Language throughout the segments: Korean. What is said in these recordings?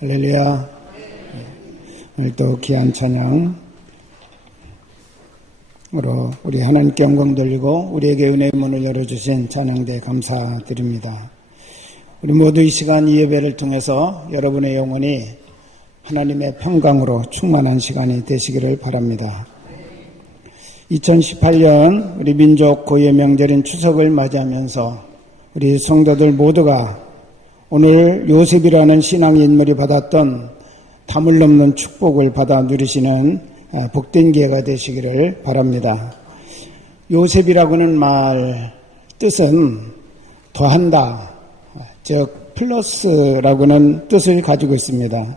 할렐루야. 오늘도 귀한 찬양으로 우리 하나님께 영광 돌리고 우리에게 은혜의 문을 열어주신 찬양대 감사드립니다. 우리 모두 이 시간 이 예배를 통해서 여러분의 영혼이 하나님의 평강으로 충만한 시간이 되시기를 바랍니다. 2018년 우리 민족 고유의 명절인 추석을 맞이하면서 우리 성도들 모두가 오늘 요셉이라는 신앙의 인물이 받았던 담을 넘는 축복을 받아 누리시는 복된 기회가 되시기를 바랍니다. 요셉이라고는 말 뜻은 더한다, 즉 플러스라고는 뜻을 가지고 있습니다.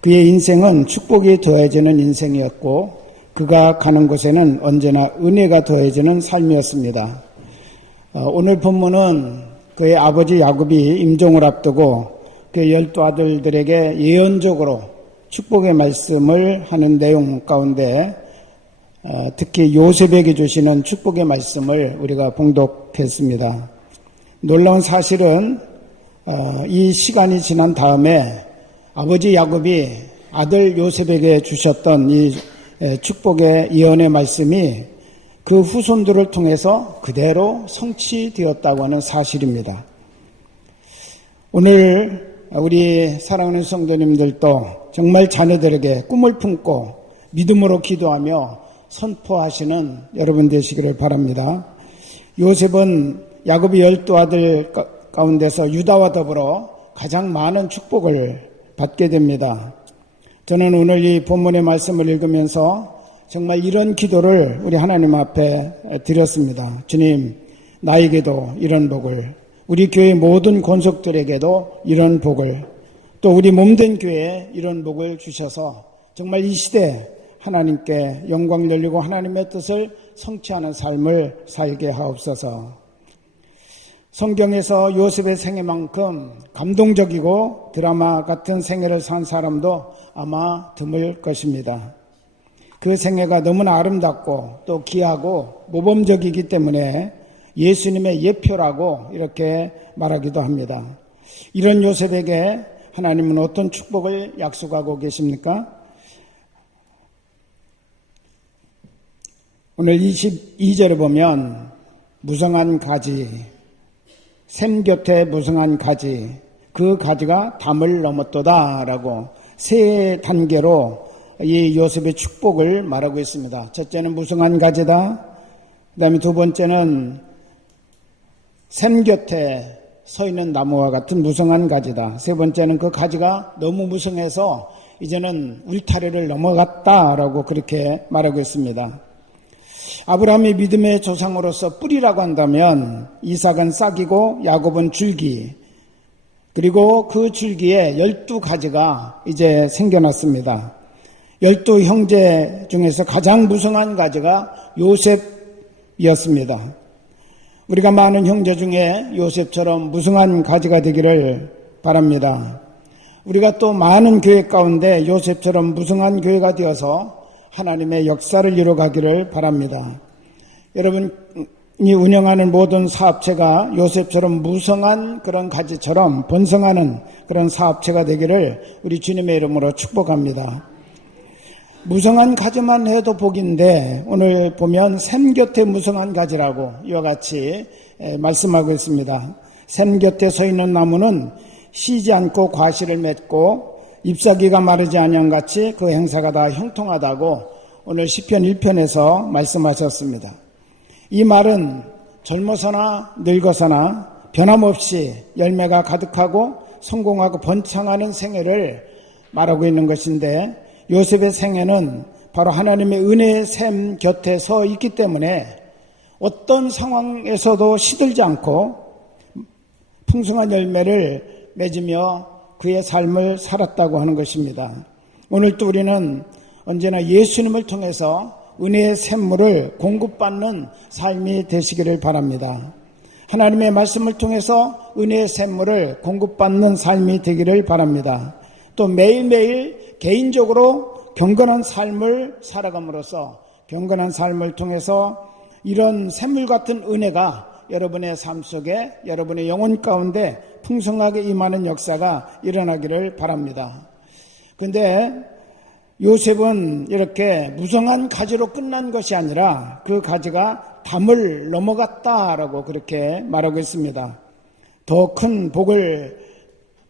그의 인생은 축복이 더해지는 인생이었고 그가 가는 곳에는 언제나 은혜가 더해지는 삶이었습니다. 오늘 본문은 그의 아버지 야곱이 임종을 앞두고 그의 12아들들에게 예언적으로 축복의 말씀을 하는 내용 가운데 특히 요셉에게 주시는 축복의 말씀을 우리가 봉독했습니다. 놀라운 사실은 이 시간이 지난 다음에 아버지 야곱이 아들 요셉에게 주셨던 이 축복의 예언의 말씀이 그 후손들을 통해서 그대로 성취되었다고 하는 사실입니다. 오늘 우리 사랑하는 성도님들도 정말 자녀들에게 꿈을 품고 믿음으로 기도하며 선포하시는 여러분 되시기를 바랍니다. 요셉은 야곱의 12아들 가운데서 유다와 더불어 가장 많은 축복을 받게 됩니다. 저는 오늘 이 본문의 말씀을 읽으면서 정말 이런 기도를 우리 하나님 앞에 드렸습니다. 주님, 나에게도 이런 복을, 우리 교회 모든 권속들에게도 이런 복을, 또 우리 몸된 교회에 이런 복을 주셔서 정말 이 시대에 하나님께 영광 돌리고 하나님의 뜻을 성취하는 삶을 살게 하옵소서. 성경에서 요셉의 생애만큼 감동적이고 드라마 같은 생애를 산 사람도 아마 드물 것입니다. 그 생애가 너무나 아름답고 또 귀하고 모범적이기 때문에 예수님의 예표라고 이렇게 말하기도 합니다. 이런 요셉에게 하나님은 어떤 축복을 약속하고 계십니까? 오늘 22절에 보면 무성한 가지, 샘 곁에 무성한 가지, 그 가지가 담을 넘었도다 라고 세 단계로 이 요셉의 축복을 말하고 있습니다. 첫째는 무성한 가지다. 그 다음에 두 번째는 샘 곁에 서 있는 나무와 같은 무성한 가지다. 세 번째는 그 가지가 너무 무성해서 이제는 울타리를 넘어갔다라고 그렇게 말하고 있습니다. 아브라함의 믿음의 조상으로서 뿌리라고 한다면 이삭은 싹이고 야곱은 줄기, 그리고 그 줄기에 12가지가 이제 생겨났습니다. 12형제 중에서 가장 무성한 가지가 요셉이었습니다. 우리가 많은 형제 중에 요셉처럼 무성한 가지가 되기를 바랍니다. 우리가 또 많은 교회 가운데 요셉처럼 무성한 교회가 되어서 하나님의 역사를 이루어가기를 바랍니다. 여러분이 운영하는 모든 사업체가 요셉처럼 무성한 그런 가지처럼 번성하는 그런 사업체가 되기를 우리 주님의 이름으로 축복합니다. 무성한 가지만 해도 복인데 오늘 보면 샘 곁에 무성한 가지라고 이와 같이 말씀하고 있습니다. 샘 곁에 서 있는 나무는 쉬지 않고 과실을 맺고 잎사귀가 마르지 아니함같이 그 행사가 다 형통하다고 오늘 시편 1편에서 말씀하셨습니다. 이 말은 젊어서나 늙어서나 변함없이 열매가 가득하고 성공하고 번창하는 생애를 말하고 있는 것인데 요셉의 생애는 바로 하나님의 은혜의 샘 곁에 서 있기 때문에 어떤 상황에서도 시들지 않고 풍성한 열매를 맺으며 그의 삶을 살았다고 하는 것입니다. 오늘 또 우리는 언제나 예수님을 통해서 은혜의 샘물을 공급받는 삶이 되시기를 바랍니다. 하나님의 말씀을 통해서 은혜의 샘물을 공급받는 삶이 되기를 바랍니다. 또 매일매일 개인적으로 경건한 삶을 살아감으로써 경건한 삶을 통해서 이런 샘물 같은 은혜가 여러분의 삶 속에 여러분의 영혼 가운데 풍성하게 임하는 역사가 일어나기를 바랍니다. 그런데 요셉은 이렇게 무성한 가지로 끝난 것이 아니라 그 가지가 담을 넘어갔다라고 그렇게 말하고 있습니다. 더 큰 복을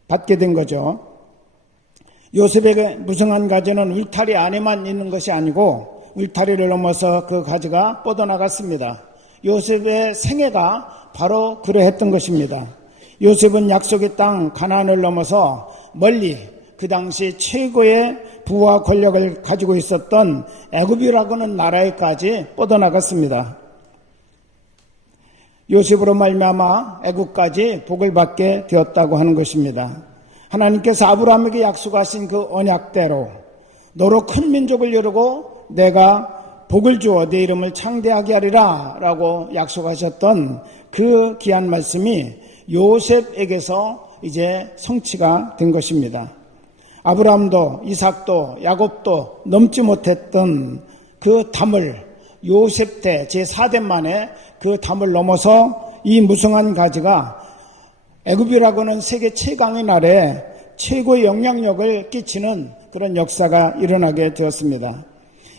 받게 된 거죠. 요셉에게 무성한 가지는 울타리 안에만 있는 것이 아니고 울타리를 넘어서 그 가지가 뻗어나갔습니다. 요셉의 생애가 바로 그러했던 것입니다. 요셉은 약속의 땅 가나안을 넘어서 멀리 그 당시 최고의 부와 권력을 가지고 있었던 애굽이라고는 나라에까지 뻗어나갔습니다. 요셉으로 말미암아 애굽까지 복을 받게 되었다고 하는 것입니다. 하나님께서 아브라함에게 약속하신 그 언약대로 너로 큰 민족을 이루고 내가 복을 주어 내 이름을 창대하게 하리라 라고 약속하셨던 그 귀한 말씀이 요셉에게서 이제 성취가 된 것입니다. 아브라함도 이삭도 야곱도 넘지 못했던 그 담을 요셉 때 제4대 만에 그 담을 넘어서 이 무성한 가지가 애굽이라고는 세계 최강의 나라에 최고의 영향력을 끼치는 그런 역사가 일어나게 되었습니다.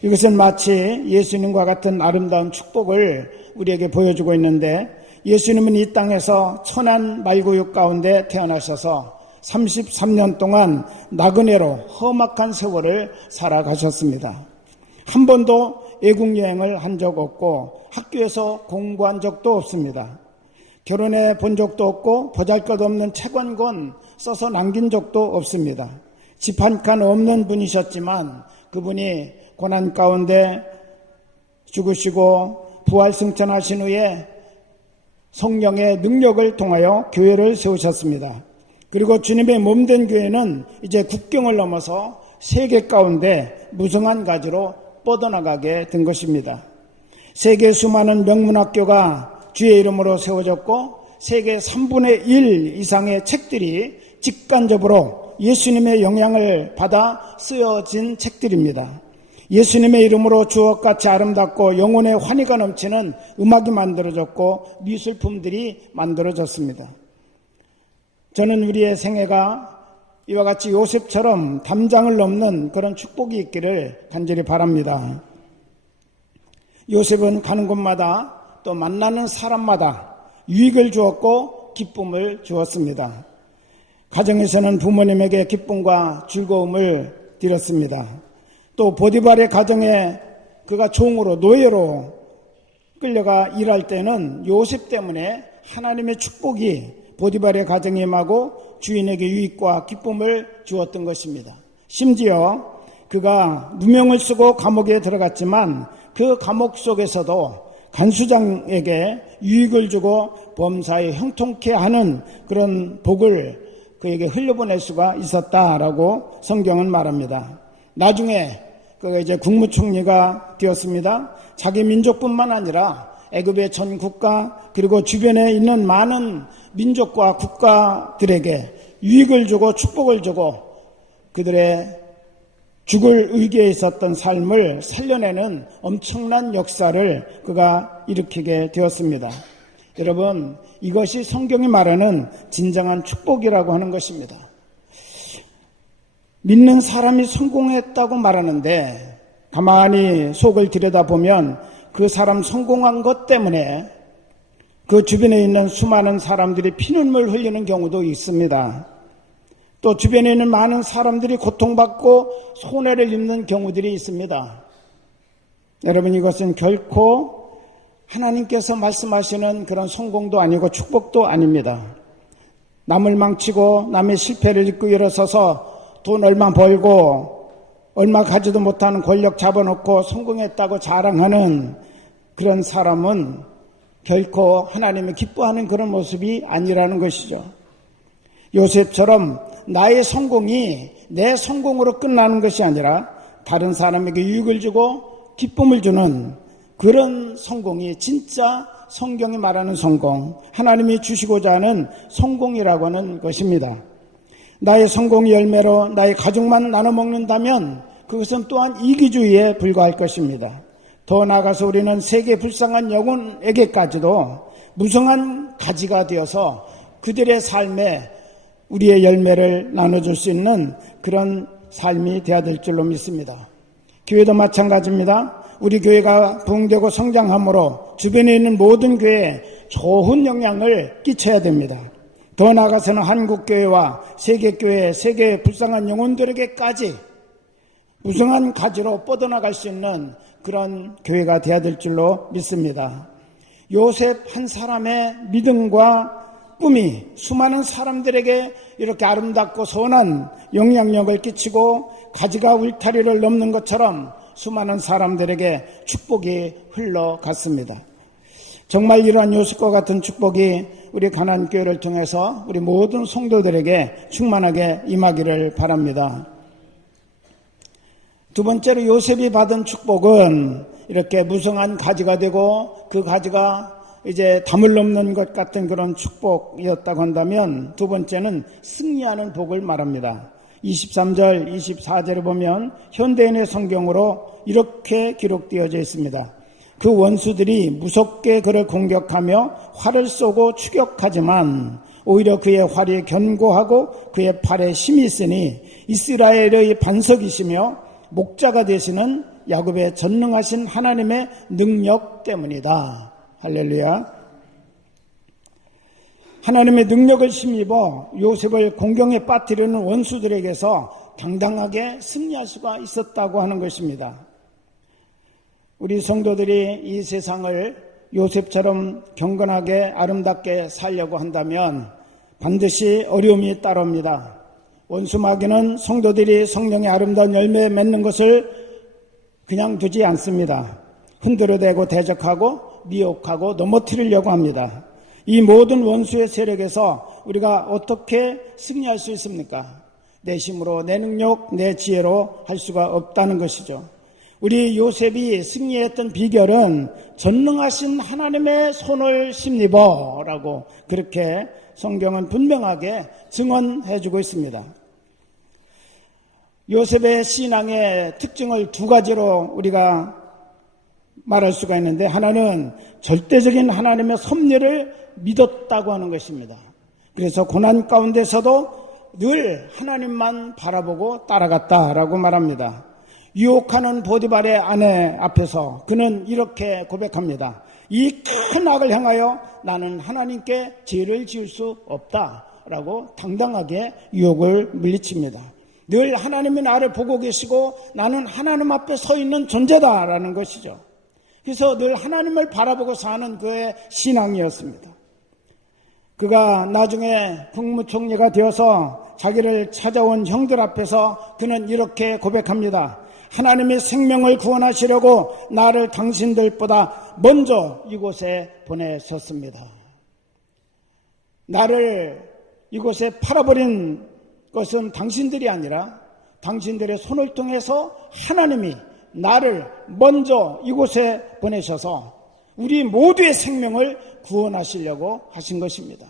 이것은 마치 예수님과 같은 아름다운 축복을 우리에게 보여주고 있는데 예수님은 이 땅에서 천한 말구육 가운데 태어나셔서 33년 동안 나그네로 험악한 세월을 살아가셨습니다. 한 번도 외국 여행을 한 적 없고 학교에서 공부한 적도 없습니다. 결혼해 본 적도 없고 보잘것없는 책 한 권 써서 남긴 적도 없습니다. 집 한 칸 없는 분이셨지만 그분이 고난 가운데 죽으시고 부활승천하신 후에 성령의 능력을 통하여 교회를 세우셨습니다. 그리고 주님의 몸된 교회는 이제 국경을 넘어서 세계 가운데 무성한 가지로 뻗어나가게 된 것입니다. 세계 수많은 명문학교가 주의 이름으로 세워졌고 세계 3분의 1 이상의 책들이 직간접으로 예수님의 영향을 받아 쓰여진 책들입니다. 예수님의 이름으로 주옥같이 아름답고 영혼의 환희가 넘치는 음악이 만들어졌고 미술품들이 만들어졌습니다. 저는 우리의 생애가 이와 같이 요셉처럼 담장을 넘는 그런 축복이 있기를 간절히 바랍니다. 요셉은 가는 곳마다 또 만나는 사람마다 유익을 주었고 기쁨을 주었습니다. 가정에서는 부모님에게 기쁨과 즐거움을 드렸습니다. 또 보디발의 가정에 그가 종으로 노예로 끌려가 일할 때는 요셉 때문에 하나님의 축복이 보디발의 가정에 임하고 주인에게 유익과 기쁨을 주었던 것입니다. 심지어 그가 누명을 쓰고 감옥에 들어갔지만 그 감옥 속에서도 간수장에게 유익을 주고 범사에 형통케 하는 그런 복을 그에게 흘려보낼 수가 있었다라고 성경은 말합니다. 나중에 그가 이제 국무총리가 되었습니다. 자기 민족뿐만 아니라 애굽의 전 국가 그리고 주변에 있는 많은 민족과 국가들에게 유익을 주고 축복을 주고 그들의 죽을 의기에 있었던 삶을 살려내는 엄청난 역사를 그가 일으키게 되었습니다. 여러분, 이것이 성경이 말하는 진정한 축복이라고 하는 것입니다. 믿는 사람이 성공했다고 말하는데 가만히 속을 들여다보면 그 사람 성공한 것 때문에 그 주변에 있는 수많은 사람들이 피눈물 흘리는 경우도 있습니다. 또 주변에 있는 많은 사람들이 고통받고 손해를 입는 경우들이 있습니다. 여러분, 이것은 결코 하나님께서 말씀하시는 그런 성공도 아니고 축복도 아닙니다. 남을 망치고 남의 실패를 잊고 일어서서 돈 얼마 벌고 얼마 가지도 못하는 권력 잡아놓고 성공했다고 자랑하는 그런 사람은 결코 하나님이 기뻐하는 그런 모습이 아니라는 것이죠. 요셉처럼 나의 성공이 내 성공으로 끝나는 것이 아니라 다른 사람에게 유익을 주고 기쁨을 주는 그런 성공이 진짜 성경이 말하는 성공, 하나님이 주시고자 하는 성공이라고 하는 것입니다. 나의 성공의 열매로 나의 가족만 나눠 먹는다면 그것은 또한 이기주의에 불과할 것입니다. 더 나아가서 우리는 세계 불쌍한 영혼에게까지도 무성한 가지가 되어서 그들의 삶에 우리의 열매를 나눠줄 수 있는 그런 삶이 되어야 될 줄로 믿습니다. 교회도 마찬가지입니다. 우리 교회가 부흥되고 성장함으로 주변에 있는 모든 교회에 좋은 영향을 끼쳐야 됩니다. 더 나아가서는 한국교회와 세계교회, 세계의 불쌍한 영혼들에게까지 무성한 가지로 뻗어나갈 수 있는 그런 교회가 되어야 될 줄로 믿습니다. 요셉 한 사람의 믿음과 꿈이 수많은 사람들에게 이렇게 아름답고 선한 영향력을 끼치고 가지가 울타리를 넘는 것처럼 수많은 사람들에게 축복이 흘러갔습니다. 정말 이러한 요셉과 같은 축복이 우리 가나안교회를 통해서 우리 모든 성도들에게 충만하게 임하기를 바랍니다. 두 번째로 요셉이 받은 축복은 이렇게 무성한 가지가 되고 그 가지가 이제 담을 넘는 것 같은 그런 축복이었다고 한다면, 두 번째는 승리하는 복을 말합니다. 23절, 24절에 보면 현대인의 성경으로 이렇게 기록되어져 있습니다. 그 원수들이 무섭게 그를 공격하며 활을 쏘고 추격하지만 오히려 그의 활이 견고하고 그의 팔에 힘이 있으니 이스라엘의 반석이시며 목자가 되시는 야곱의 전능하신 하나님의 능력 때문이다. 할렐루야. 하나님의 능력을 힘입어 요셉을 공경에 빠뜨리는 원수들에게서 당당하게 승리할 수가 있었다고 하는 것입니다. 우리 성도들이 이 세상을 요셉처럼 경건하게 아름답게 살려고 한다면 반드시 어려움이 따릅니다. 원수 마귀는 성도들이 성령의 아름다운 열매 맺는 것을 그냥 두지 않습니다. 흔들어대고 대적하고 미혹하고 넘어뜨리려고 합니다. 이 모든 원수의 세력에서 우리가 어떻게 승리할 수 있습니까? 내 힘으로, 내 능력, 내 지혜로 할 수가 없다는 것이죠. 우리 요셉이 승리했던 비결은 전능하신 하나님의 손을 힘입어 라고 그렇게 성경은 분명하게 증언해주고 있습니다. 요셉의 신앙의 특징을 두 가지로 우리가 말할 수가 있는데, 하나는 절대적인 하나님의 섭리를 믿었다고 하는 것입니다. 그래서 고난 가운데서도 늘 하나님만 바라보고 따라갔다라고 말합니다. 유혹하는 보디발의 아내 앞에서 그는 이렇게 고백합니다. 이 큰 악을 향하여 나는 하나님께 죄를 지을 수 없다라고 당당하게 유혹을 물리칩니다. 늘 하나님이 나를 보고 계시고 나는 하나님 앞에 서 있는 존재다라는 것이죠. 그래서 늘 하나님을 바라보고 사는 그의 신앙이었습니다. 그가 나중에 국무총리가 되어서 자기를 찾아온 형들 앞에서 그는 이렇게 고백합니다. 하나님의 생명을 구원하시려고 나를 당신들보다 먼저 이곳에 보내셨습니다. 나를 이곳에 팔아버린 것은 당신들이 아니라 당신들의 손을 통해서 하나님이 나를 먼저 이곳에 보내셔서 우리 모두의 생명을 구원하시려고 하신 것입니다.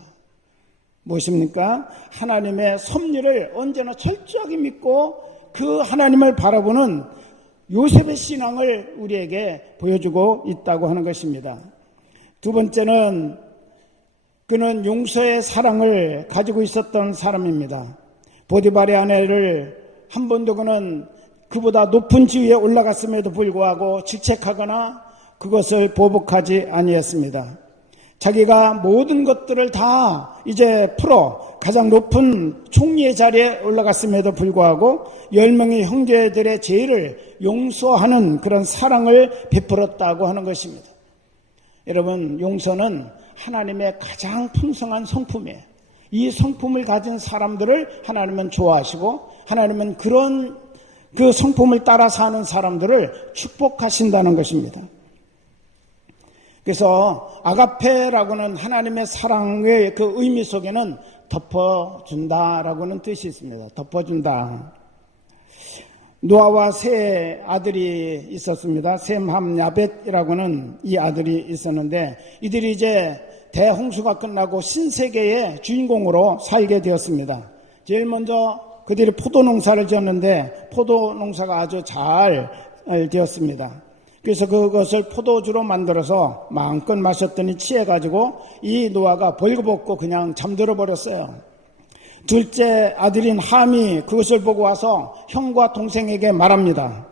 무엇입니까? 하나님의 섭리를 언제나 철저하게 믿고 그 하나님을 바라보는 요셉의 신앙을 우리에게 보여주고 있다고 하는 것입니다. 두 번째는 그는 용서의 사랑을 가지고 있었던 사람입니다. 보디발의 아내를 한 번도 그는 그보다 높은 지위에 올라갔음에도 불구하고 질책하거나 그것을 보복하지 아니했습니다. 자기가 모든 것들을 다 이제 풀어 가장 높은 총리의 자리에 올라갔음에도 불구하고 10명의 형제들의 죄를 용서하는 그런 사랑을 베풀었다고 하는 것입니다. 여러분, 용서는 하나님의 가장 풍성한 성품이에요. 이 성품을 가진 사람들을 하나님은 좋아하시고 하나님은 그런 그 성품을 따라 사는 사람들을 축복하신다는 것입니다. 그래서 아가페라고는 하나님의 사랑의 그 의미 속에는 덮어준다라고는 뜻이 있습니다. 덮어준다. 노아와 세 아들이 있었습니다. 셈함, 야벳이라고는 이 아들이 있었는데 이들이 이제 대홍수가 끝나고 신세계의 주인공으로 살게 되었습니다. 제일 먼저 그들이 포도 농사를 지었는데 포도 농사가 아주 잘 되었습니다. 그래서 그것을 포도주로 만들어서 마음껏 마셨더니 취해가지고 이 노아가 벌거벗고 그냥 잠들어 버렸어요. 둘째 아들인 함이 그것을 보고 와서 형과 동생에게 말합니다.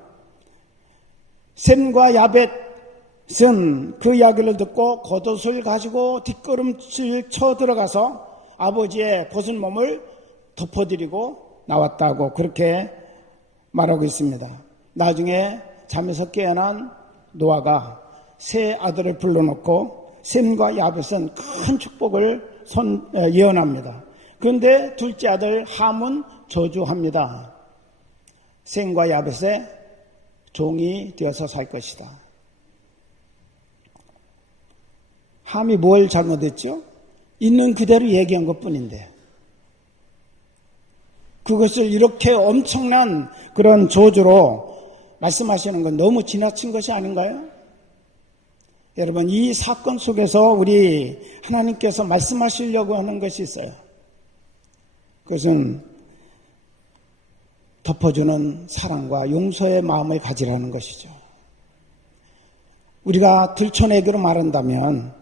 셈과 야벳은 그 이야기를 듣고 겉옷을 가지고 뒷걸음질 쳐 들어가서 아버지의 벗은 몸을 덮어드리고 나왔다고 그렇게 말하고 있습니다. 나중에 잠에서 깨어난 노아가 세 아들을 불러놓고 셈과 야벳은 큰 축복을 예언합니다. 그런데 둘째 아들 함은 저주합니다. 셈과 야벳의 종이 되어서 살 것이다. 함이 뭘 잘못했죠? 있는 그대로 얘기한 것뿐인데 그것을 이렇게 엄청난 그런 저주로 말씀하시는 건 너무 지나친 것이 아닌가요? 여러분, 이 사건 속에서 우리 하나님께서 말씀하시려고 하는 것이 있어요. 그것은 덮어주는 사랑과 용서의 마음을 가지라는 것이죠. 우리가 들춰내기로 말한다면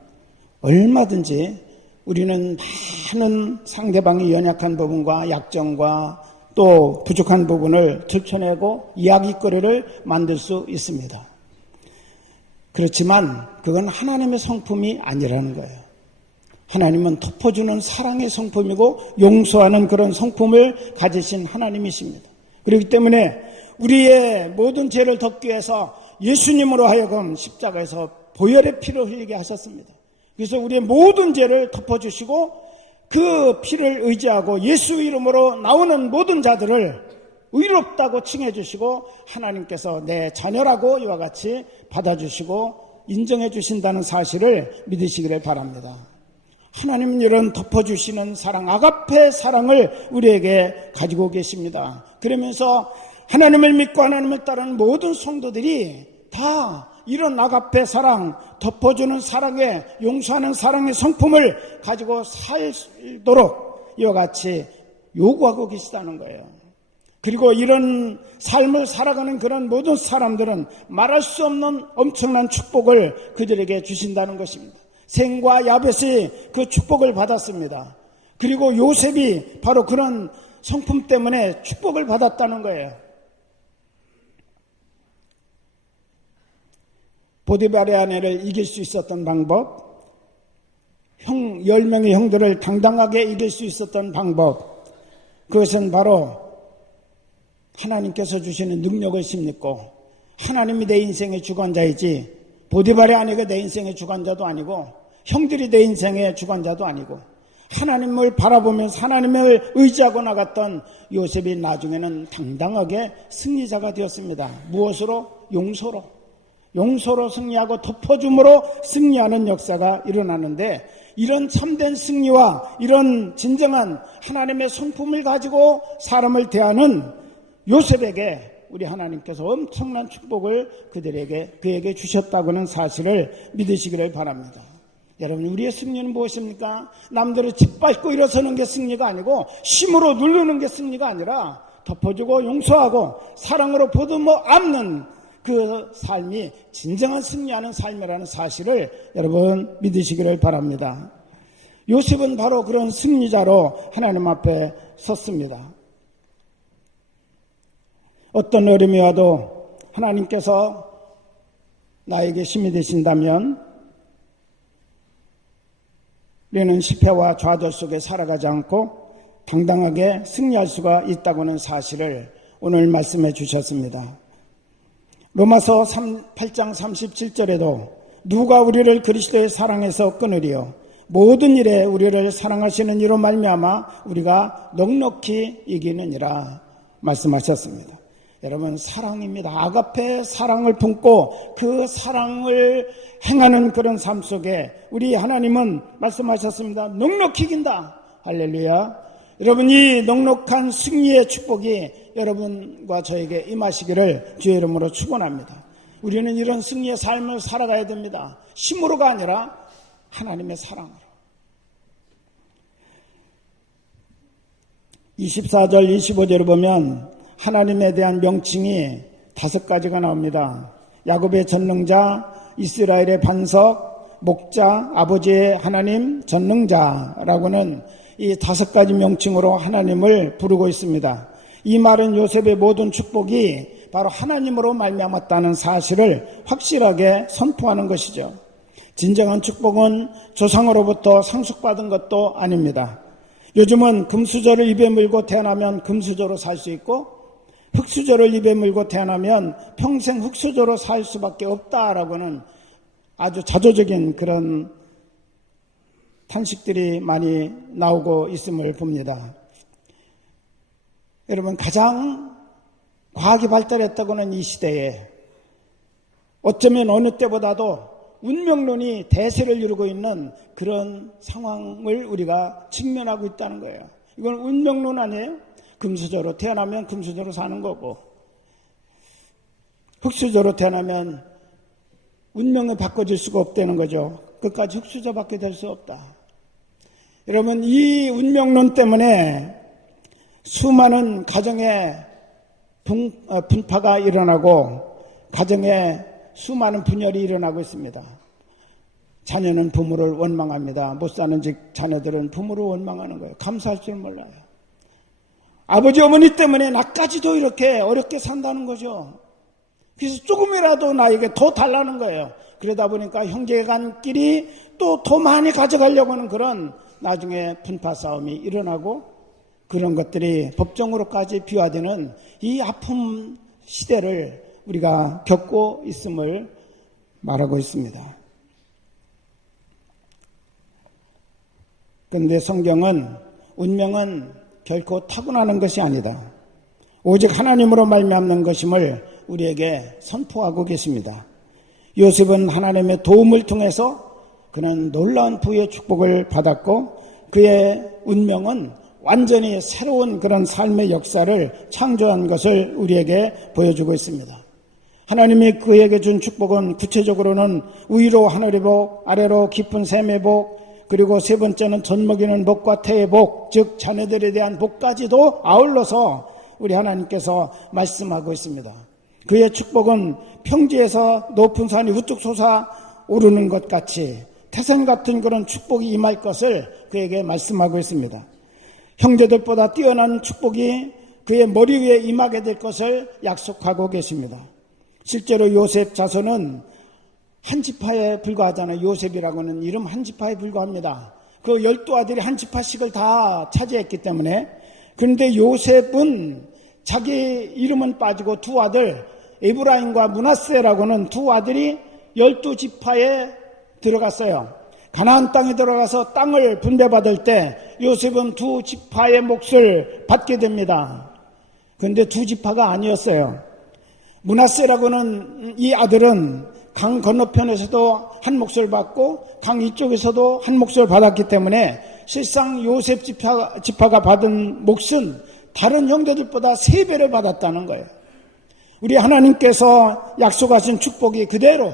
얼마든지 우리는 많은 상대방의 연약한 부분과 약점과 또 부족한 부분을 들춰내고 이야기거리를 만들 수 있습니다. 그렇지만 그건 하나님의 성품이 아니라는 거예요. 하나님은 덮어주는 사랑의 성품이고 용서하는 그런 성품을 가지신 하나님이십니다. 그렇기 때문에 우리의 모든 죄를 덮기 위해서 예수님으로 하여금 십자가에서 보혈의 피를 흘리게 하셨습니다. 그래서 우리의 모든 죄를 덮어주시고 그 피를 의지하고 예수 이름으로 나오는 모든 자들을 의롭다고 칭해 주시고 하나님께서 내 자녀라고 이와 같이 받아주시고 인정해 주신다는 사실을 믿으시기를 바랍니다. 하나님은 이런 덮어주시는 사랑, 아가페 사랑을 우리에게 가지고 계십니다. 그러면서 하나님을 믿고 하나님을 따르는 모든 성도들이 다 이런 아가페 사랑, 덮어주는 사랑의, 용서하는 사랑의 성품을 가지고 살도록 이와 같이 요구하고 계시다는 거예요. 그리고 이런 삶을 살아가는 그런 모든 사람들은 말할 수 없는 엄청난 축복을 그들에게 주신다는 것입니다. 셈과 야벳이 그 축복을 받았습니다. 그리고 요셉이 바로 그런 성품 때문에 축복을 받았다는 거예요. 보디발의 아내를 이길 수 있었던 방법, 10명의 형들을 당당하게 이길 수 있었던 방법, 그것은 바로 하나님께서 주시는 능력을 힘입고 하나님이 내 인생의 주관자이지 보디발의 아내가 내 인생의 주관자도 아니고 형들이 내 인생의 주관자도 아니고 하나님을 바라보면서 하나님을 의지하고 나갔던 요셉이 나중에는 당당하게 승리자가 되었습니다. 무엇으로? 용서로 승리하고 덮어줌으로 승리하는 역사가 일어나는데 이런 참된 승리와 이런 진정한 하나님의 성품을 가지고 사람을 대하는 요셉에게 우리 하나님께서 엄청난 축복을 그에게 주셨다고는 사실을 믿으시기를 바랍니다. 여러분, 우리의 승리는 무엇입니까? 남들을 짓밟고 일어서는 게 승리가 아니고 힘으로 누르는 게 승리가 아니라 덮어주고 용서하고 사랑으로 보듬어 안는 그 삶이 진정한 승리하는 삶이라는 사실을 여러분 믿으시기를 바랍니다. 요셉은 바로 그런 승리자로 하나님 앞에 섰습니다. 어떤 어려움이 와도 하나님께서 나에게 힘이 되신다면 우리는 실패와 좌절 속에 살아가지 않고 당당하게 승리할 수가 있다고는 사실을 오늘 말씀해 주셨습니다. 로마서 8장 37절에도 누가 우리를 그리스도의 사랑에서 끊으리요 모든 일에 우리를 사랑하시는 이로 말미암아 우리가 넉넉히 이기느니라 말씀하셨습니다. 여러분, 사랑입니다. 아가페 사랑을 품고 그 사랑을 행하는 그런 삶 속에 우리 하나님은 말씀하셨습니다. 넉넉히 이긴다. 할렐루야. 여러분, 이 넉넉한 승리의 축복이 여러분과 저에게 임하시기를 주의 이름으로 축원합니다. 우리는 이런 승리의 삶을 살아가야 됩니다. 힘으로가 아니라 하나님의 사랑으로. 24절 25절을 보면 하나님에 대한 명칭이 5가지가 나옵니다. 야곱의 전능자, 이스라엘의 반석, 목자, 아버지의 하나님, 전능자라고는 이 5가지 명칭으로 하나님을 부르고 있습니다. 이 말은 요셉의 모든 축복이 바로 하나님으로 말미암았다는 사실을 확실하게 선포하는 것이죠. 진정한 축복은 조상으로부터 상속받은 것도 아닙니다. 요즘은 금수저를 입에 물고 태어나면 금수저로 살 수 있고 흙수저를 입에 물고 태어나면 평생 흙수저로 살 수밖에 없다라고는 아주 자조적인 그런 탄식들이 많이 나오고 있음을 봅니다. 여러분, 가장 과학이 발달했다고는 이 시대에 어쩌면 어느 때보다도 운명론이 대세를 이루고 있는 그런 상황을 우리가 직면하고 있다는 거예요. 이건 운명론 아니에요? 금수저로 태어나면 금수저로 사는 거고 흙수저로 태어나면 운명을 바꿔줄 수가 없다는 거죠. 끝까지 흙수저밖에 될 수 없다. 여러분, 이 운명론 때문에 수많은 가정에 분파가 일어나고 가정에 수많은 분열이 일어나고 있습니다. 자녀는 부모를 원망합니다. 못 사는 자녀들은 부모를 원망하는 거예요. 감사할 줄 몰라요. 아버지 어머니 때문에 나까지도 이렇게 어렵게 산다는 거죠. 그래서 조금이라도 나에게 더 달라는 거예요. 그러다 보니까 형제간끼리 또 더 많이 가져가려고 하는 그런 나중에 분파 싸움이 일어나고 그런 것들이 법정으로까지 비화되는 이 아픔 시대를 우리가 겪고 있음을 말하고 있습니다. 그런데 성경은 운명은 결코 타고나는 것이 아니다. 오직 하나님으로 말미암는 것임을 우리에게 선포하고 계십니다. 요셉은 하나님의 도움을 통해서 그는 놀라운 부의 축복을 받았고 그의 운명은 완전히 새로운 그런 삶의 역사를 창조한 것을 우리에게 보여주고 있습니다. 하나님이 그에게 준 축복은 구체적으로는 위로 하늘의 복, 아래로 깊은 샘의 복, 그리고 세 번째는 젖먹이는 복과 태의 복, 즉 자녀들에 대한 복까지도 아울러서 우리 하나님께서 말씀하고 있습니다. 그의 축복은 평지에서 높은 산이 우뚝 솟아오르는 것 같이 태산 같은 그런 축복이 임할 것을 그에게 말씀하고 있습니다. 형제들보다 뛰어난 축복이 그의 머리 위에 임하게 될 것을 약속하고 계십니다. 실제로 요셉 자손은 한 지파에 불과하잖아요. 요셉이라고는 이름 한 지파에 불과합니다. 그 12아들이 한 지파씩을 다 차지했기 때문에. 그런데 요셉은 자기 이름은 빠지고 두 아들 에브라임과 므낫세라고는 두 아들이 12지파에 들어갔어요. 가나안 땅에 들어가서 땅을 분배받을 때 요셉은 두 지파의 몫을 받게 됩니다. 그런데 두 지파가 아니었어요. 므낫세라고는 이 아들은 강 건너편에서도 한 몫을 받고 강 이쪽에서도 한 몫을 받았기 때문에 실상 요셉 지파가 받은 몫은 다른 형제들보다 3배를 받았다는 거예요. 우리 하나님께서 약속하신 축복이 그대로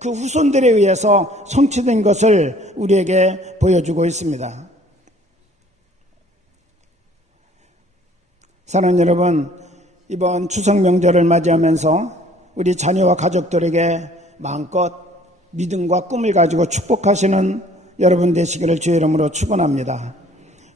그 후손들에 의해서 성취된 것을 우리에게 보여주고 있습니다. 사랑하는 여러분, 이번 추석 명절을 맞이하면서 우리 자녀와 가족들에게 마음껏 믿음과 꿈을 가지고 축복하시는 여러분 되시기를 주의 이름으로 축원합니다.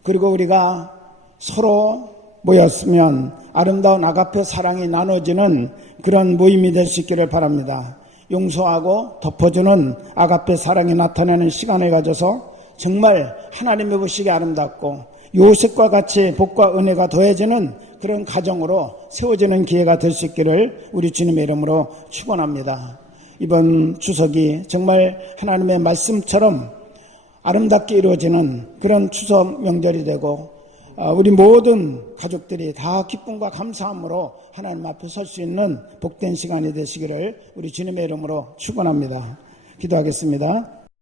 그리고 우리가 서로 모였으면 아름다운 아가페 사랑이 나눠지는 그런 모임이 될 수 있기를 바랍니다. 용서하고 덮어주는 아가페 사랑이 나타내는 시간을 가져서 정말 하나님의 보시기에 아름답고 요셉과 같이 복과 은혜가 더해지는 그런 가정으로 세워지는 기회가 될 수 있기를 우리 주님의 이름으로 축원합니다. 이번 추석이 정말 하나님의 말씀처럼 아름답게 이루어지는 그런 추석 명절이 되고 우리 모든 가족들이 다 기쁨과 감사함으로 하나님 앞에 설 수 있는 복된 시간이 되시기를 우리 주님의 이름으로 축원합니다. 기도하겠습니다.